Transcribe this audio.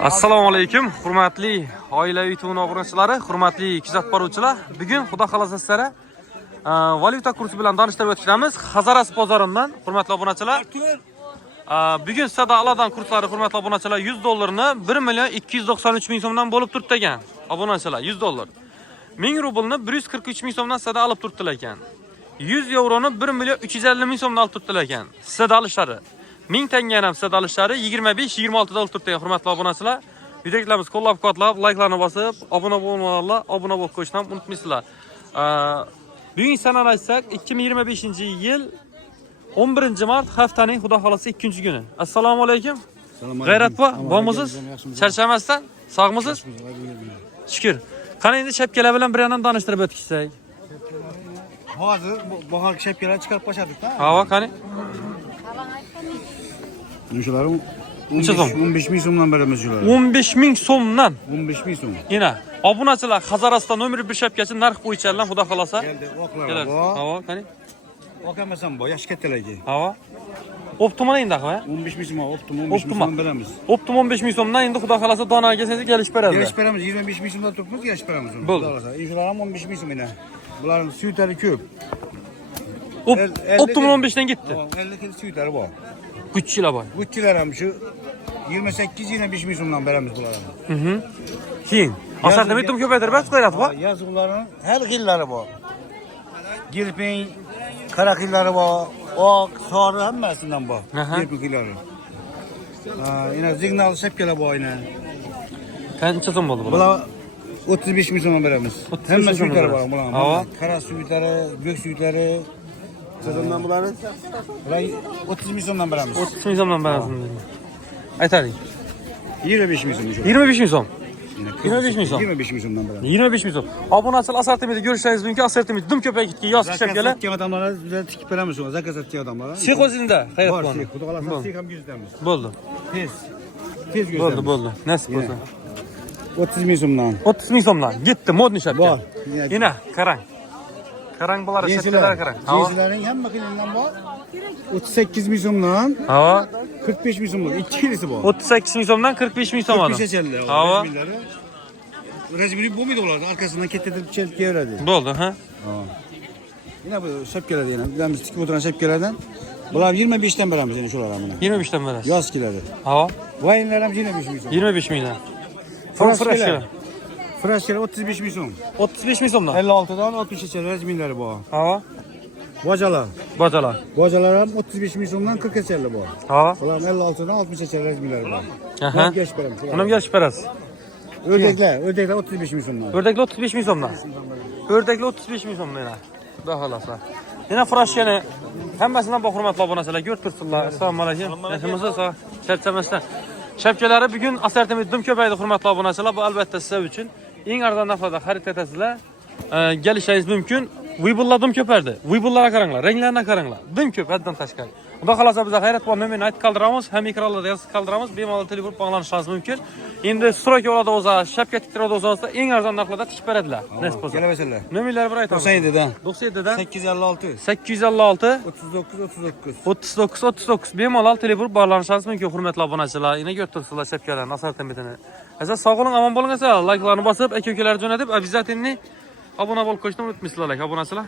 Assalomu alaykum, hurmatli oilaviy YouTube obunachilari, hurmatli kuzatib boruvchilar. Bugun xudo xolasa sizlarga valyuta kursi bilan tanishtirib o'tamiz. Hazaras bozoridan, hurmatli obunachilar. Bugun sizlarga aladan kurslari, hurmatli obunachilar, $100 1.293.000 so'mdan bo'lib turibdi ekan. Obunachilar, $100. 1000 rublni 143.000 so'mdan sizlarga olib turibdilar ekan. 100 euroni 1.350.000 so'mdan olib turibdilar ekan. Sizlarga alishlari 1000 tangani ham sizlarga alishlari 25-26 da olib turibdi, hurmatli obunachilar. Videolarimizni qo'llab-quvvatlab, like'larni bosib, obuna bo'lganlar, obuna bo'lib qo'yishni ham unutmaysizlar. Bugun sanani aytsak, 2025-yil 11-mart haftaning xudo xolasa 2-kuni. Assalomu alaykum. G'ayrat bo, bormisiz? Charchamasdan, sog'misiz? Shukr. Qani endi shapkalar bilan bir yandan tanishtirib o'tishsak. Hozir bahor shapkalar chiqarib qo'ydik-da. Havo qani? Shular 15.000 so'mdan beramiz shular. 15.000 so'mdan. 15.000 so'm. Ina, obunachilar Hazarasda nomer 1 shapkachi narx bo'yicha xudo xolasa. Keldi, oqlar. Havo qani? Okamasam bo, yosh kattalarga. Havo. Optimum endi ha? 15.000 so'm, optimum 15.000 so'm beramiz. Optimum 15.000 so'mdan endi xudo xolasa donaga kelsangiz kelishib beradi. Kelishib beramiz, 25.000 so'mdan turibmiz, kelishib beramiz. Bo'ldi. Shular ham 15.000 so'm ina. Bularning suyutlari ko'p. Optimum 15 dan ketdi. 50 kilo suyutlari bor. Gucci'lar bor. Gucci'lar ham shu 28-25.000 so'mdan beramiz bularni. Keyin assortimentim ko'paytirib qo'yadi bor. Yozuqlarning har xillari bor. Girpin, qora xillari bor, oq, sori hammasidan bor. Girpin xillari. Ina signal shapkalar bor ina. Qancha so'm bo'ldi bular? Bular 35.000 so'm beramiz. Hamma suyutlari bor bularning. Qora suyutlari, go'k suyutlari. Sizdan bularni 30.000 so'mdan beramiz. 30.000 so'mdan berasiz. Aytaylik. 25.000 so'm. 25.000 so'm. 25.000 so'm. 25.000 so'mdan beramiz. 25.000 so'm. Obunachilar assortimentni ko'rishingiz mumkin. Assortiment dim ko'payib ketgan yoz shapkalar. Zakaz odamlar bizlar tikib beramiz shuni. Zakaz etgan odamlar. Six o'zingda, hayot bor. Xudo xolasa six ham yuzamiz. Bo'ldi. Tez yuzamiz. Bo'ldi. Nasib bo'lsa. 30.000 so'mdan. 30.000 so'mdan. Yetdi modniy shapka. Ina, qarang. Qarang bular shapkalar qarang. Jinsilarning hamma qilingan bor. 38.000 so'mdan. Havo. 45.000 so'm bor. 2 kilisi bor. 38.000 so'mdan 45.000 so'm oladi. 45 Havo. Razmeri bo'lmaydi ularni, arkasidan kettirib chelib kelaveradi. Bo'ldi, ha. Yana bu shapkalar yana, biz tikib o'tirgan shapkalardan bular 25 dan beramiz endi shular ham mana. 25 dan berasiz. Yoz keladi. Havo. Vaynlar ham 25.000 so'm. 25.000 dan. Frashkalar 35.000 so'm. 35.000 so'mdan. 56 dan 60gacha razmerlari bor. Havo. Bojalar. Bojalar ham 35.000 so'mdan 40gacha bor. Havo. Bular 56 dan 60gacha razmerlari bor. Aha. Uni ham kelishib berasiz. Ördekler 35.000 so'mdan. Ördeklar 35.000 so'mdan. Ördeklar 35.000 so'mdan yana. Xudo xolasa. Yana frashkani hammasidan bu hurmatli obunachilar ko'rib turibsizlar. Assalomu alaykum. Yaxshimisiz? Charchamasdan. Shapkalari bugun assortiment dim ko'paydi hurmatli obunachilar. Bu albatta sizlar uchun eng arzon narxlarda xarid etasizlar. Kelishingiz mumkin. Weebullar dim ko'pardi. Weebullarga qaranglar, ranglarni qaranglar. Dim ko'p haddan tashqari. Xudo xolasa biz hayrat bor nomerni aytib qoldiramiz, ham ekranlarda yozib qoldiramiz. Bemalol telefon bog'lanishingiz mumkin. Endi stroka oladi o'zi, shapka tiktiradi o'zi, eng arzon narxlarda tikib beradilar. Nasib bo'lsa. Kelaversinlar. Nomerlari bir aytamiz. 97 dan. 97 dan 856 856 39 39 bemalol telefon bog'lanishingiz mumkin hurmatli obunachilar. Yana ko'rtirsizlar shapkalarni, assortimentini. Azaz sog' bo'ling, omon bo'linglar. Like'larni bosib, aka-ukalar jo'natib, обязательно obuna bo'lib qo'yishni unutmaysizlar, obunachilar.